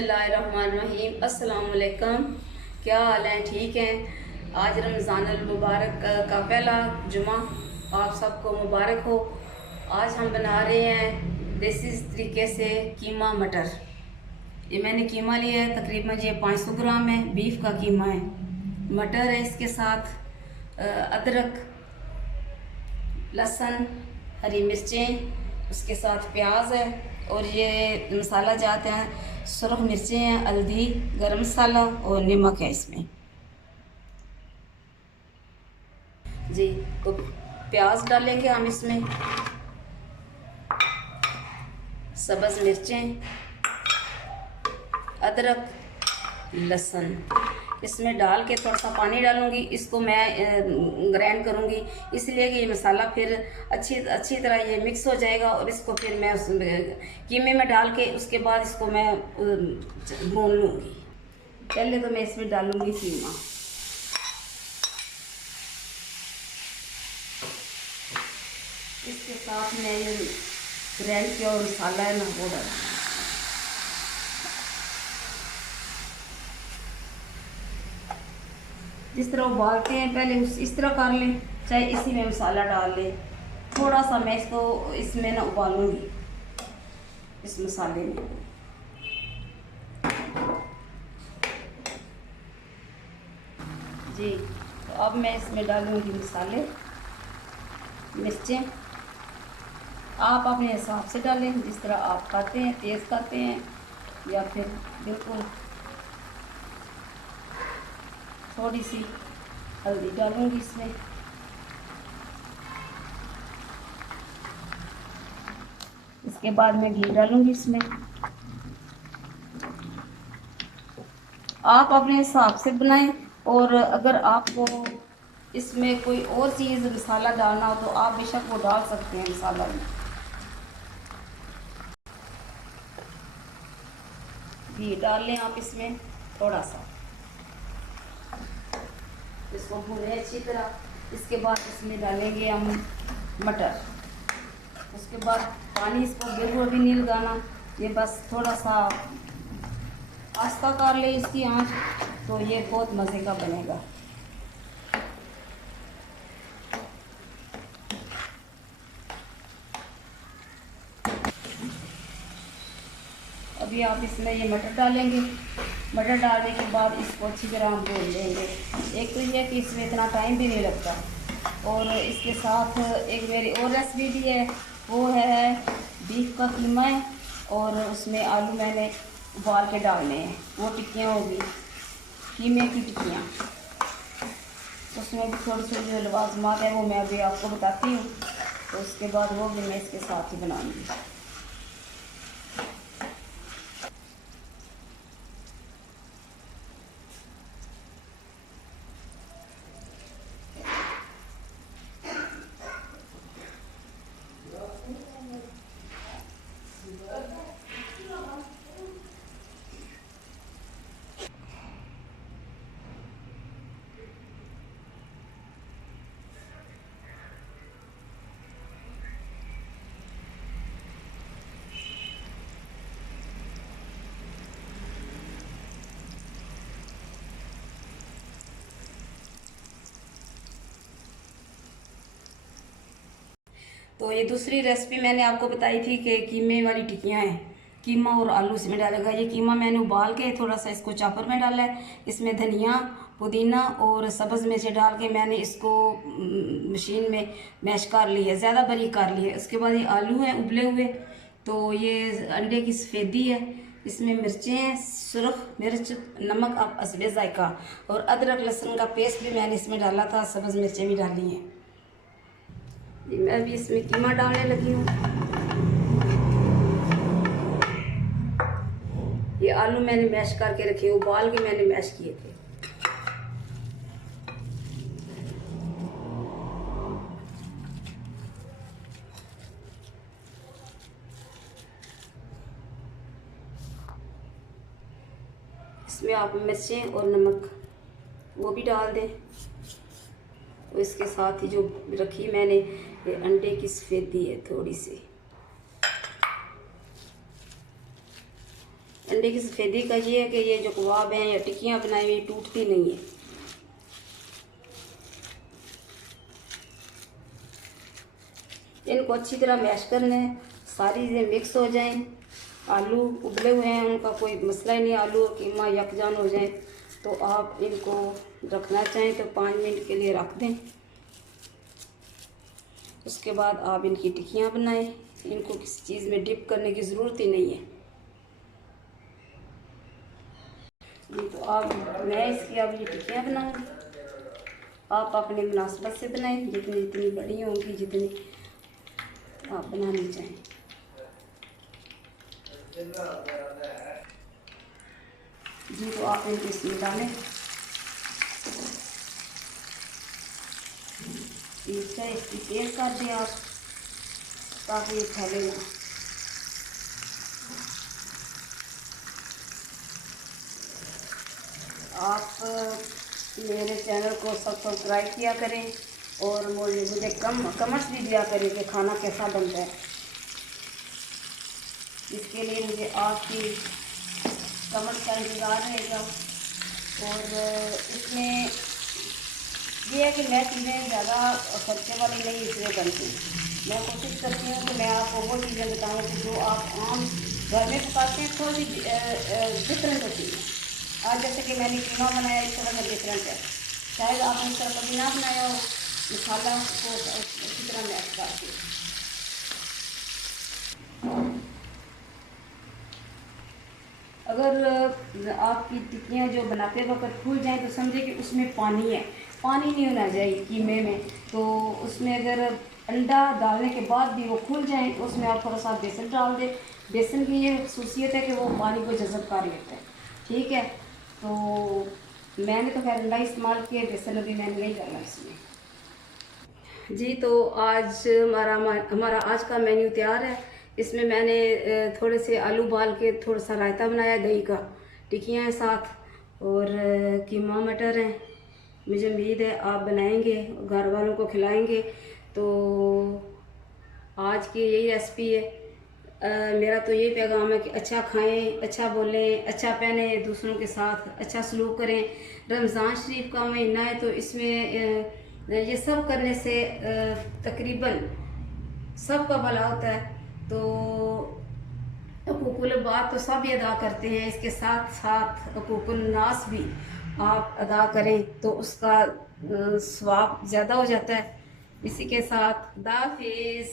बिस्मिल्लाहिर्रहमानिर्रहीम। अस्सलाम वालेकुम। क्या हाल है? ठीक हैं? आज रमज़ानुल मुबारक का पहला जुमा आप सबको मुबारक हो। आज हम बना रहे हैं देसी तरीके से कीमा मटर। ये मैंने कीमा लिया है, तकरीबन ये 500 ग्राम है, बीफ का कीमा है। मटर है, इसके साथ अदरक, लहसुन, हरी मिर्चें, उसके साथ प्याज है और ये मसाला जाते हैं, सुरख मिर्चें हैं, हल्दी, गरम मसाला और नमक है इसमें जी। तो प्याज डालेंगे हम इसमें, सब्ज़ मिर्चें, अदरक, लहसुन इसमें डाल के थोड़ा सा पानी डालूंगी। इसको मैं ग्राइंड करूंगी, इसलिए कि ये मसाला फिर अच्छी तरह ये मिक्स हो जाएगा और इसको फिर मैं उस कीमे में डाल के उसके बाद इसको मैं भून लूँगी। पहले तो मैं इसमें डालूंगी कीमा, इसके साथ मैं ये ग्राइंड किया और मसाला है ना वो डालूंगी। जिस तरह उबालते हैं पहले इस तरह कर लें, चाहे इसी में मसाला डाल लें। थोड़ा सा मैं इसको इसमें ना उबालूंगी, इस मसाले में। जी, तो अब मैं इसमें डालूंगी मसाले, मिर्चें। आप अपने हिसाब से डालें, जिस तरह आप खाते हैं, तेज़ खाते हैं या फिर बिल्कुल। थोड़ी सी हल्दी डालूंगी इसमें, इसके बाद मैं घी डालूंगी इसमें। आप अपने हिसाब से बनाएं, और अगर आपको इसमें कोई और चीज़ मसाला डालना हो तो आप बेशक वो डाल सकते हैं मसाला में। घी डाल लें आप इसमें थोड़ा सा, इसको भूनें अच्छी तरह। इसके बाद इसमें डालेंगे हम मटर। उसके बाद पानी इसको बिल्कुल भी नहीं लगाना, ये बस थोड़ा सा आस्था कर ले इसकी आंच, तो ये बहुत मज़े का बनेगा। अभी आप इसमें ये मटर डालेंगे। मटर डालने के बाद इसको अच्छी तरह हम भून लेंगे। एक तो ये कि इसमें इतना टाइम भी नहीं लगता, और इसके साथ एक मेरी और रेसिपी भी है, वो है बीफ का कीमा है और उसमें आलू मैंने उबाल के डालने हैं। वो टिक्कियाँ होगी, कीमे की टिक्कियाँ। उसमें भी थोड़ी थोड़ी जो लवाजमात है वो मैं अभी आपको बताती हूँ, तो उसके बाद वो भी मैं इसके साथ ही बनाऊँगी। तो ये दूसरी रेसिपी मैंने आपको बताई थी कि कीमे वाली टिक्कियाँ हैं, कीमा और आलू इसमें डालेगा। ये कीमा मैंने उबाल के थोड़ा सा इसको चॉपर में डाला है। इसमें धनिया, पुदीना और सब्ज़ मिर्च डाल के मैंने इसको मशीन में मैश कर ली है, ज़्यादा बारीक कर ली है। उसके बाद ये आलू हैं उबले हुए, तो ये अंडे की सफ़ेदी है, इसमें मिर्चें हैं, सुरख मिर्च, नमक अब हस्बे ज़ायका, और अदरक लहसुन का पेस्ट भी मैंने इसमें डाला था, सब्ज़ मिर्चें भी डाली हैं। मैं अभी इसमें कीमा डालने लगी हूँ। ये आलू मैंने मैश करके रखे, उबाल के मैंने मैश किए थे। इसमें आप मिर्चें और नमक वो भी डाल दें, और इसके साथ ही जो रखी मैंने ये अंडे की सफ़ेदी है थोड़ी सी, अंडे की सफ़ेदी का ये है कि ये जो कबाब हैं या टिक्कियाँ बनाई हुई टूटती नहीं है। इनको अच्छी तरह मैश करना है, सारी चीज़ें मिक्स हो जाएं। आलू उबले हुए हैं, उनका कोई मसला ही नहीं, आलू और कीमा यकजान हो जाए। तो आप इनको रखना चाहें तो 5 मिनट के लिए रख दें। उसके बाद आप इनकी टिक्कियाँ बनाएं। इनको किसी चीज़ में डिप करने की ज़रूरत ही नहीं है। जी तो आप मैं इसकी अब ये टिक्कियाँ बनाऊँगी। आप अपने मुनासिबत से बनाएं, जितनी जितनी बड़ी होंगी, जितनी आप बनानी चाहें। जी तो आप इनको इसमें डालें, इसकी तेज़ कर दें आप ताकि ये फैले ना। आप मेरे चैनल को सब्सक्राइब किया करें और मुझे कमेंट्स भी दिया करें कि खाना कैसा बनता है। इसके लिए मुझे आपकी कमेंट्स का इंतज़ार रहेगा। और इसमें ये है कि मैं चीज़ें ज़्यादा खर्चे वाली नहीं इसलिए बनती। मैं कोशिश करती हूँ कि मैं आपको वो चीज़ें बताऊँ कि जो आप आम घर में पकाते हैं, थोड़ी डिफरेंट होती है। आज जैसे कि मैंने कीमा बनाया, इस तरह का डिफरेंट है। शायद आपने इस तरह कभी ना बनाया हो। मसाला को अच्छी तरह मैश करके अगर आपकी टिक्कियाँ जो बनाते वक्त फूल जाएँ तो समझे कि उसमें पानी है, पानी नहीं होना चाहिए कीमे में। तो उसमें अगर अंडा डालने के बाद भी वो फूल जाएँ तो उसमें आप थोड़ा सा बेसन डाल दें। बेसन की ये खसूसियत है कि वो पानी को जज़ब कर लेता है। ठीक है, तो मैंने तो खैर अंडा इस्तेमाल किया, बेसन अभी मैंने नहीं डाला इसमें। जी तो आज हमारा आज का मेन्यू तैयार है। इसमें मैंने थोड़े से आलू उबाल के थोड़ा सा रायता बनाया दही का, टिक्कियाँ हैं साथ और कीमा मटर हैं। मुझे उम्मीद है आप बनाएंगे, घर वालों को खिलाएंगे। तो आज की यही रेसिपी है। मेरा तो यही पैगाम है कि अच्छा खाएं, अच्छा बोलें, अच्छा पहने, दूसरों के साथ अच्छा सलूक करें। रमज़ान शरीफ का महीना है तो इसमें ये सब करने से तकरीबन सबका भला होता है। तो हुकूकुल बात तो सब ही अदा करते हैं, इसके साथ साथ हुकूकुल नास भी आप अदा करें तो उसका सवाब ज़्यादा हो जाता है। इसी के साथ खुदा हाफिज़।